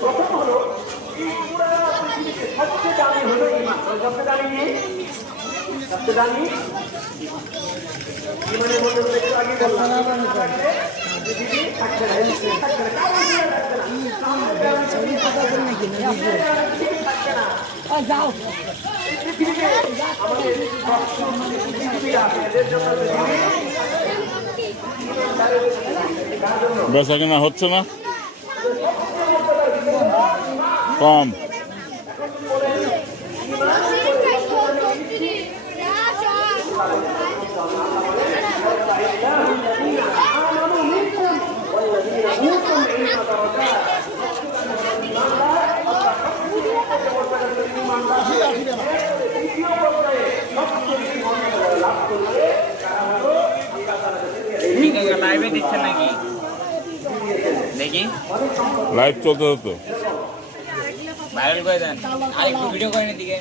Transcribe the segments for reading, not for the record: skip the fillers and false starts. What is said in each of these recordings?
প্রথম হলো সবচেয়ে দামি হলো ইমান। সবচেয়ে দামি কি? সবচেয়ে দামি ইমানের মধ্যে একটু আগে বললাম থাকছে না যাও বেচা কেনা হচ্ছে না, কম। লাইভে দিচ্ছেন নাকি? দেখি লাইভ চলতে হতো, ভাইরাল করে দেন। আরেকটু ভিডিও করেন এদিকে।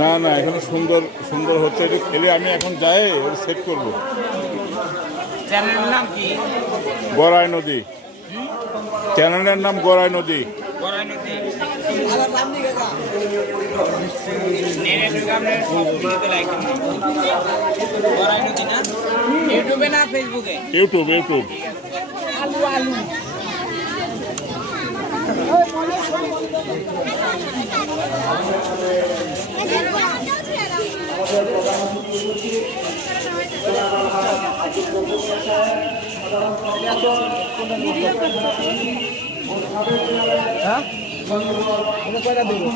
না না এখানে সুন্দর সুন্দর হচ্ছে, এটা খেলে আমি এখন যাই ওটা সেট করবো। চ্যানেলের নাম কি? গড়াই নদী, চ্যানেলের নাম গড়াই নদী। গড়াই নদী। নেড়ে ঢুকে আপনার ভিডিওতে লাইক দিন। গড়াই নদী না? ইউটিউবে না ফেসবুকে? YouTube YouTube. আলু আলু হ্যাঁ, কয়টা দেবো?